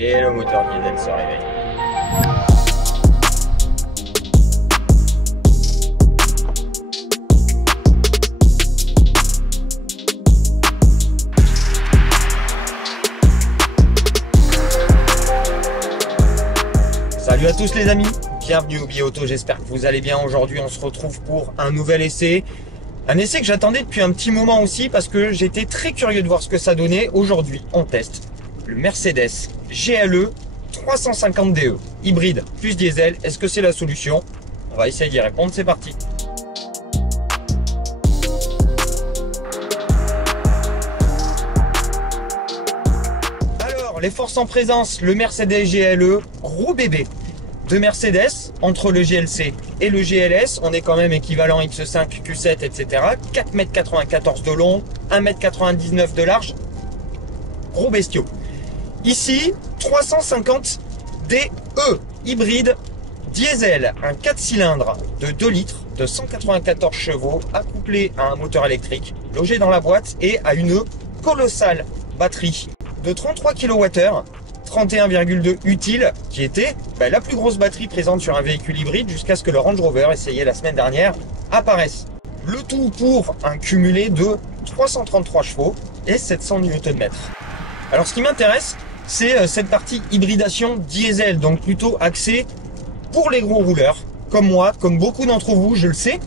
Et le moteur diesel se réveille. Salut à tous les amis, bienvenue au Bi-Auto, j'espère que vous allez bien. Aujourd'hui on se retrouve pour un nouvel essai. Un essai que j'attendais depuis un petit moment aussi parce que j'étais très curieux de voir ce que ça donnait. Aujourd'hui on teste le Mercedes GLE 350DE, hybride plus diesel. Est-ce que c'est la solution? On va essayer d'y répondre, c'est parti. Alors, les forces en présence, le Mercedes GLE, gros bébé de Mercedes. Entre le GLC et le GLS, on est quand même équivalent X5, Q7, etc. 4,94 m de long, 1,99 m de large. Gros bestiaux. Ici, 350 DE, hybride, diesel, un 4 cylindres de 2 litres, de 194 chevaux, accouplé à un moteur électrique, logé dans la boîte et à une colossale batterie de 33 kWh, 31,2 utile, qui était la plus grosse batterie présente sur un véhicule hybride jusqu'à ce que le Range Rover, essayé la semaine dernière, apparaisse. Le tout pour un cumulé de 333 chevaux et 700 Nm. Alors ce qui m'intéresse, c'est cette partie hybridation diesel, donc plutôt axée pour les gros rouleurs, comme moi, comme beaucoup d'entre vous, je le sais.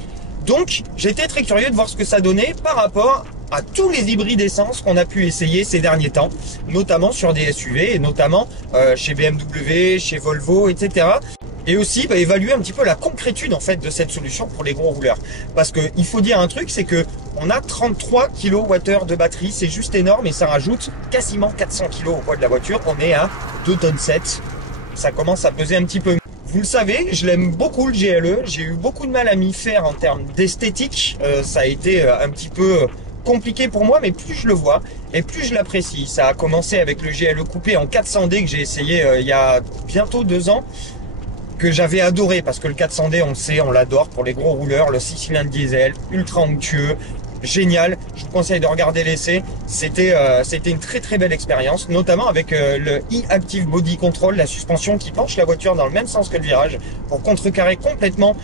Donc j'étais très curieux de voir ce que ça donnait par rapport à tous les hybrides essence qu'on a pu essayer ces derniers temps, notamment sur des SUV et notamment chez BMW, chez Volvo, etc. Et aussi évaluer un petit peu la concrétude en fait de cette solution pour les gros rouleurs. Parce que il faut dire un truc, c'est que on a 33 kWh de batterie, c'est juste énorme et ça rajoute quasiment 400 kg au poids de la voiture. On est à 2,7 tonnes. Ça commence à peser un petit peu. Vous le savez, je l'aime beaucoup le GLE. J'ai eu beaucoup de mal à m'y faire en termes d'esthétique. Ça a été un petit peu compliqué pour moi, mais plus je le vois et plus je l'apprécie. Ça a commencé avec le GLE coupé en 400D que j'ai essayé il y a bientôt 2 ans, que j'avais adoré parce que le 400D, on le sait, on l'adore pour les gros rouleurs. Le 6 cylindres diesel, ultra onctueux, génial. Je vous conseille de regarder l'essai. C'était une très belle expérience, notamment avec le e-Active Body Control, la suspension qui penche la voiture dans le même sens que le virage pour contrecarrer complètement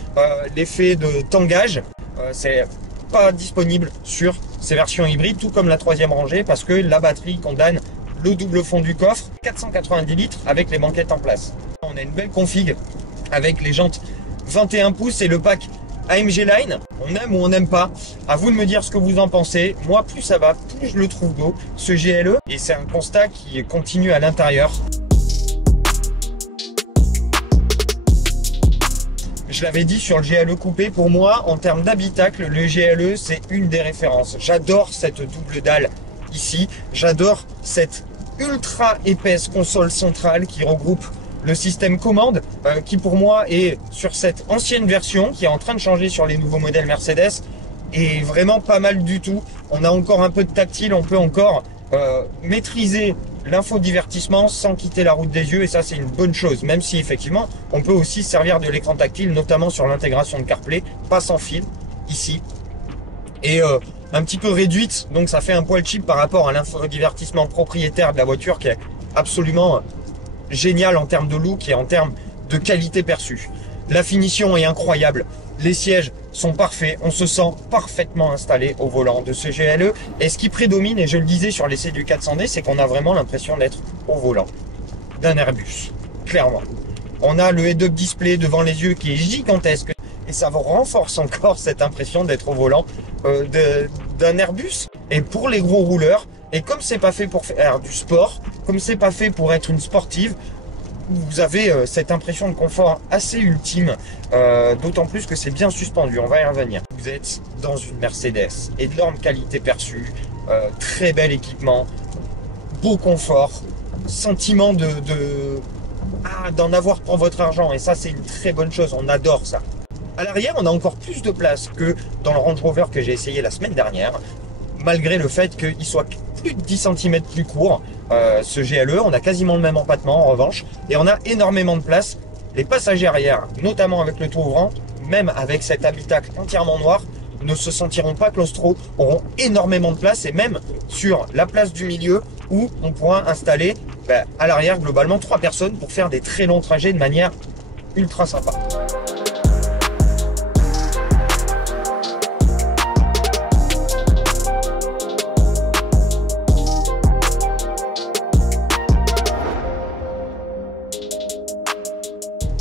l'effet de tangage. C'est pas disponible sur ces versions hybrides, tout comme la 3e rangée, parce que la batterie condamne le double fond du coffre, 490 litres avec les banquettes en place. On a une belle config avec les jantes 21 pouces et le pack AMG Line. On aime ou on n'aime pas, à vous de me dire ce que vous en pensez. Moi, plus ça va, plus je le trouve beau, ce GLE, et c'est un constat qui continue à l'intérieur. Je l'avais dit sur le GLE coupé, pour moi, en termes d'habitacle, le GLE, c'est une des références. J'adore cette double dalle ici. J'adore cette ultra épaisse console centrale qui regroupe le système commande, qui pour moi est sur cette ancienne version, qui est en train de changer sur les nouveaux modèles Mercedes, et vraiment pas mal du tout. On a encore un peu de tactile, on peut encore maîtriser l'infodivertissement sans quitter la route des yeux, et ça c'est une bonne chose, même si effectivement on peut aussi se servir de l'écran tactile, notamment sur l'intégration de CarPlay, pas sans fil ici, et un petit peu réduite, donc ça fait un poil cheap par rapport à l'infodivertissement propriétaire de la voiture qui est absolument génial en termes de look et en termes de qualité perçue. La finition est incroyable, les sièges sont parfaits, on se sent parfaitement installé au volant de ce GLE, et ce qui prédomine, et je le disais sur l'essai du 400D, c'est qu'on a vraiment l'impression d'être au volant d'un Airbus, clairement. On a le head-up display devant les yeux qui est gigantesque, et ça vous renforce encore cette impression d'être au volant d'un Airbus. Et pour les gros rouleurs, et comme c'est pas fait pour faire du sport, comme c'est pas fait pour être une sportive, vous avez cette impression de confort assez ultime, d'autant plus que c'est bien suspendu, on va y revenir. Vous êtes dans une Mercedes, énorme qualité perçue, très bel équipement, beau confort, sentiment d'en avoir pour votre argent, et ça c'est une très bonne chose, on adore ça. À l'arrière, on a encore plus de place que dans le Range Rover que j'ai essayé la semaine dernière, malgré le fait qu'il soit plus de 10 cm plus court. Ce GLE, on a quasiment le même empattement en revanche, et on a énormément de place. Les passagers arrière, notamment avec le toit ouvrant, même avec cet habitacle entièrement noir, ne se sentiront pas claustro, auront énormément de place, et même sur la place du milieu, où on pourra installer à l'arrière globalement 3 personnes pour faire des très longs trajets de manière ultra sympa.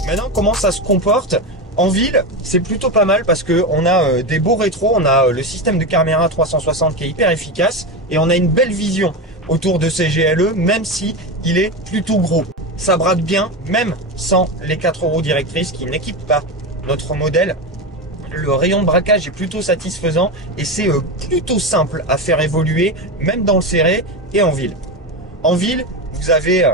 Maintenant, comment ça se comporte? En ville, c'est plutôt pas mal parce que on a des beaux rétros, on a le système de caméra 360 qui est hyper efficace et on a une belle vision autour de ces GLE, même si il est plutôt gros. Ça brade bien, même sans les 4 roues directrices qui n'équipent pas notre modèle. Le rayon de braquage est plutôt satisfaisant et c'est plutôt simple à faire évoluer, même dans le serré et en ville. En ville, vous avez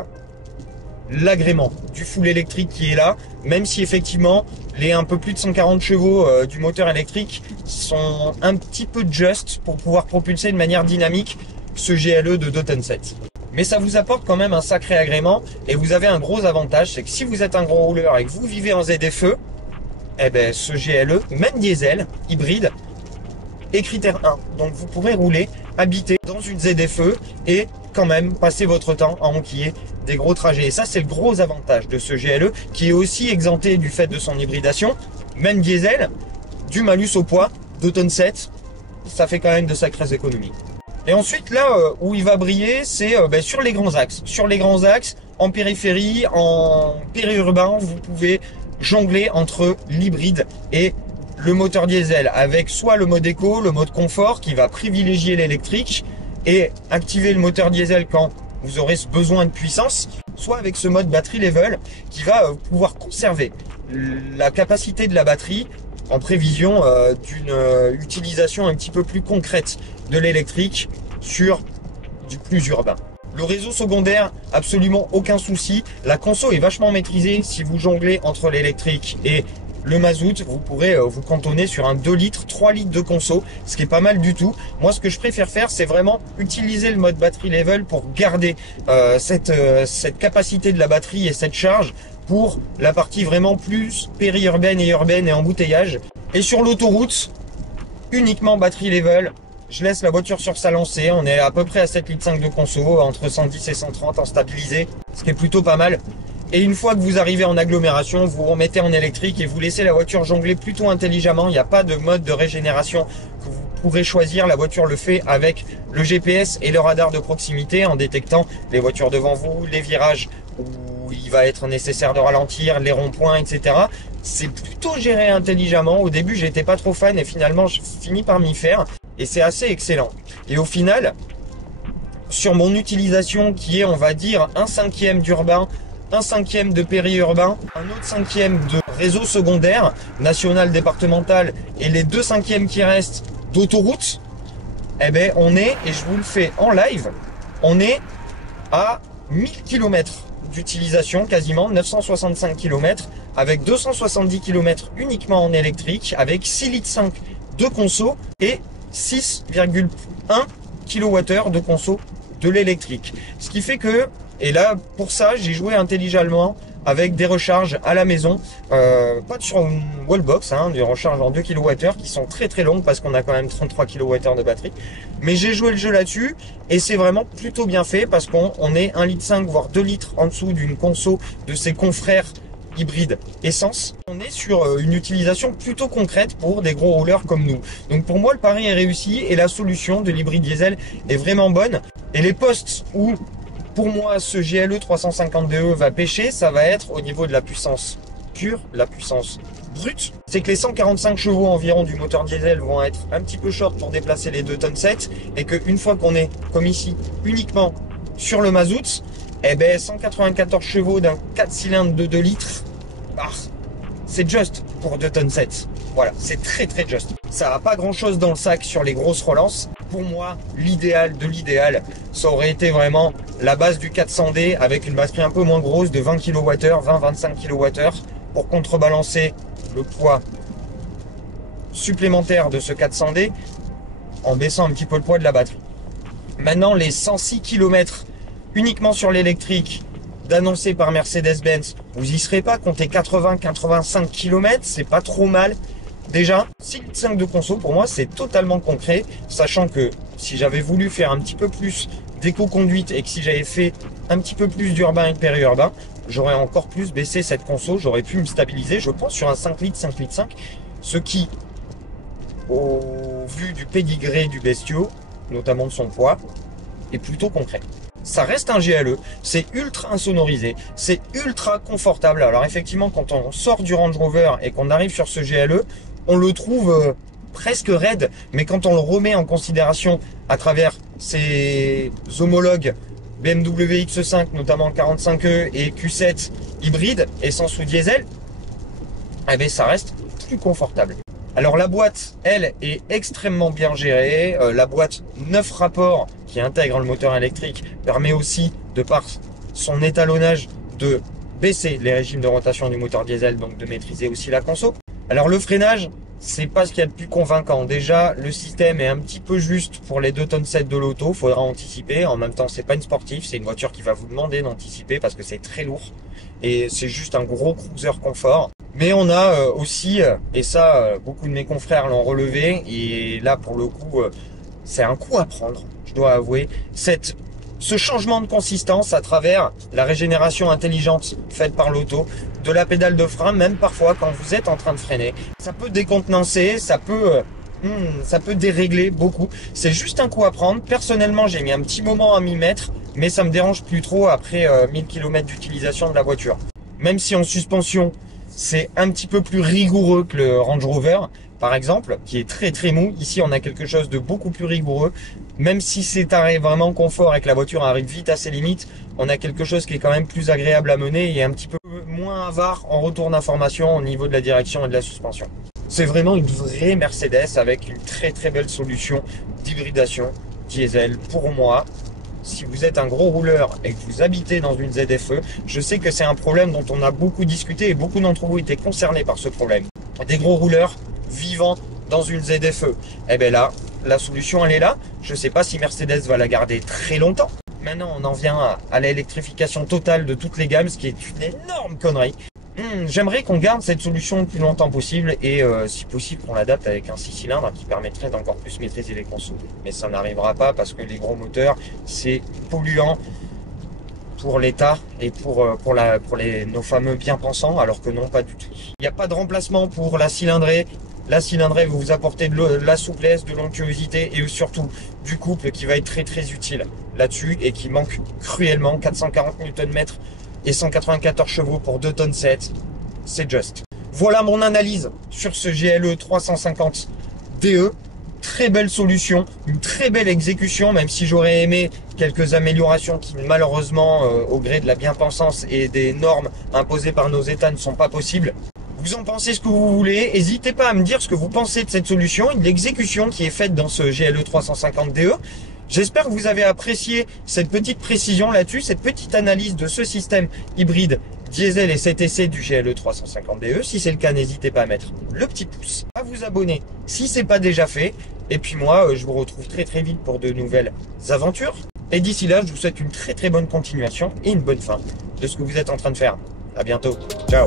l'agrément du full électrique qui est là, même si effectivement les un peu plus de 140 chevaux du moteur électrique sont un petit peu juste pour pouvoir propulser de manière dynamique ce GLE de 2,7 tonnes. Mais ça vous apporte quand même un sacré agrément et vous avez un gros avantage, c'est que si vous êtes un gros rouleur et que vous vivez en ZFE, eh ben ce GLE, même diesel, hybride, est critère 1. Donc vous pourrez rouler, habiter dans une ZFE et quand même passer votre temps à enquiller des gros trajets. Et ça, c'est le gros avantage de ce GLE qui est aussi exempté du fait de son hybridation. Même diesel, du malus au poids, 2,7 tonnes, ça fait quand même de sacrées économies. Et ensuite, là où il va briller, c'est sur les grands axes. Sur les grands axes, en périphérie, en périurbain, vous pouvez jongler entre l'hybride et le moteur diesel avec soit le mode éco, le mode confort qui va privilégier l'électrique et activer le moteur diesel quand vous aurez ce besoin de puissance, soit avec ce mode batterie level qui va pouvoir conserver la capacité de la batterie en prévision d'une utilisation un petit peu plus concrète de l'électrique sur du plus urbain. Le réseau secondaire, absolument aucun souci. La conso est vachement maîtrisée. Si vous jonglez entre l'électrique et le mazout, vous pourrez vous cantonner sur un 2 litres, 3 litres de conso, ce qui est pas mal du tout. Moi, ce que je préfère faire, c'est vraiment utiliser le mode batterie level pour garder cette capacité de la batterie et cette charge pour la partie vraiment plus périurbaine et urbaine et embouteillage. Et sur l'autoroute, uniquement batterie level. Je laisse la voiture sur sa lancée. On est à peu près à 7,5 litres de conso, entre 110 et 130 en stabilisé, ce qui est plutôt pas mal. Et une fois que vous arrivez en agglomération, vous remettez en électrique et vous laissez la voiture jongler plutôt intelligemment. Il n'y a pas de mode de régénération que vous pourrez choisir. La voiture le fait avec le GPS et le radar de proximité en détectant les voitures devant vous, les virages où il va être nécessaire de ralentir, les ronds-points, etc. C'est plutôt géré intelligemment. Au début, j'étais pas trop fan et finalement, je finis par m'y faire. Et c'est assez excellent. Et au final, sur mon utilisation qui est, on va dire, 1/5 d'urbain, 1/5 de périurbain, un autre 5e de réseau secondaire, national, départemental, et les 2/5 qui restent d'autoroute, eh ben on est, et je vous le fais en live, on est à 1000 km d'utilisation, quasiment 965 km, avec 270 km uniquement en électrique, avec 6,5 litres de conso et 6,1 kWh de conso de l'électrique. Ce qui fait que, et là pour ça j'ai joué intelligemment avec des recharges à la maison, pas sur une wallbox, des recharges en 2 kWh qui sont très très longues parce qu'on a quand même 33 kWh de batterie. Mais j'ai joué le jeu là-dessus et c'est vraiment plutôt bien fait parce qu'on est 1,5 litre voire 2 litres en dessous d'une conso de ses confrères hybride essence. On est sur une utilisation plutôt concrète pour des gros rouleurs comme nous. Donc pour moi le pari est réussi et la solution de l'hybride diesel est vraiment bonne. Et les postes où pour moi ce GLE 350DE va pêcher, ça va être au niveau de la puissance pure, la puissance brute. C'est que les 145 chevaux environ du moteur diesel vont être un petit peu short pour déplacer les 2,7 tonnes et qu'une fois qu'on est comme ici uniquement sur le mazout, eh ben 194 chevaux d'un 4 cylindres de 2 litres, c'est juste pour 2,7 tonnes. Voilà, c'est très très juste. Ça n'a pas grand chose dans le sac sur les grosses relances. Pour moi, l'idéal de l'idéal, ça aurait été vraiment la base du 400D avec une batterie un peu moins grosse de 20 kWh, 20-25 kWh pour contrebalancer le poids supplémentaire de ce 400D en baissant un petit peu le poids de la batterie. Maintenant, les 106 km uniquement sur l'électrique d'annoncer par Mercedes-Benz, vous y serez pas, comptez 80-85 km, c'est pas trop mal. Déjà, 6,5 litres de conso, pour moi, c'est totalement concret, sachant que si j'avais voulu faire un petit peu plus d'éco-conduite et que si j'avais fait un petit peu plus d'urbain et de périurbain, j'aurais encore plus baissé cette conso, j'aurais pu me stabiliser, je pense, sur un 5 litres, 5 litres 5, ce qui, au vu du pédigré du bestiau, notamment de son poids, est plutôt concret. Ça reste un GLE, c'est ultra insonorisé, c'est ultra confortable. Alors effectivement, quand on sort du Range Rover et qu'on arrive sur ce GLE, on le trouve presque raide, mais quand on le remet en considération à travers ses homologues BMW X5, notamment 45e et Q7 hybride, essence ou diesel, eh bien, ça reste plus confortable. Alors la boîte, elle, est extrêmement bien gérée. La boîte 9 rapports qui intègre le moteur électrique permet aussi, de par son étalonnage, de baisser les régimes de rotation du moteur diesel, donc de maîtriser aussi la conso. Alors le freinage, c'est pas ce qu'il y a de plus convaincant. Déjà, le système est un petit peu juste pour les 2,7 tonnes de l'auto. Faudra anticiper. En même temps, c'est pas une sportive, c'est une voiture qui va vous demander d'anticiper parce que c'est très lourd. Et c'est juste un gros cruiser confort. Mais on a aussi, et ça, beaucoup de mes confrères l'ont relevé, et là, pour le coup, c'est un coup à prendre, je dois avouer, ce changement de consistance à travers la régénération intelligente faite par l'auto, de la pédale de frein, même parfois quand vous êtes en train de freiner. Ça peut décontenancer, ça peut dérégler beaucoup. C'est juste un coup à prendre. Personnellement, j'ai mis un petit moment à m'y mettre, mais ça me dérange plus trop après 1000 km d'utilisation de la voiture. Même si en suspension, c'est un petit peu plus rigoureux que le Range Rover, par exemple, qui est très très mou. Ici, on a quelque chose de beaucoup plus rigoureux. Même si c'est vraiment confort et que la voiture arrive vite à ses limites, on a quelque chose qui est quand même plus agréable à mener et un petit peu moins avare en retour d'information au niveau de la direction et de la suspension. C'est vraiment une vraie Mercedes avec une très très belle solution d'hybridation diesel pour moi. Si vous êtes un gros rouleur et que vous habitez dans une ZFE, je sais que c'est un problème dont on a beaucoup discuté et beaucoup d'entre vous étaient concernés par ce problème. Des gros rouleurs vivant dans une ZFE. Eh bien là, la solution elle est là. Je ne sais pas si Mercedes va la garder très longtemps. Maintenant, on en vient à l'électrification totale de toutes les gammes, ce qui est une énorme connerie. J'aimerais qu'on garde cette solution le plus longtemps possible et si possible qu'on l'adapte avec un 6 cylindres qui permettrait d'encore plus maîtriser les consos. Mais ça n'arrivera pas parce que les gros moteurs, c'est polluant pour l'État et pour nos fameux bien-pensants, alors que non, pas du tout. Il n'y a pas de remplacement pour la cylindrée. La cylindrée va vous apporter de la souplesse, de l'onctuosité et surtout du couple qui va être très très utile là-dessus et qui manque cruellement. 440 Nm et 194 chevaux pour 2,7 tonnes, c'est juste. Voilà mon analyse sur ce GLE 350 DE. Très belle solution, une très belle exécution, même si j'aurais aimé quelques améliorations qui malheureusement, au gré de la bien-pensance et des normes imposées par nos États, ne sont pas possibles. Vous en pensez ce que vous voulez, n'hésitez pas à me dire ce que vous pensez de cette solution et de l'exécution qui est faite dans ce GLE 350 DE. J'espère que vous avez apprécié cette petite précision là-dessus, cette petite analyse de ce système hybride diesel et cet essai du GLE 350 DE. Si c'est le cas, n'hésitez pas à mettre le petit pouce, à vous abonner si c'est pas déjà fait. Et puis moi, je vous retrouve très très vite pour de nouvelles aventures. Et d'ici là, je vous souhaite une très très bonne continuation et une bonne fin de ce que vous êtes en train de faire. À bientôt. Ciao.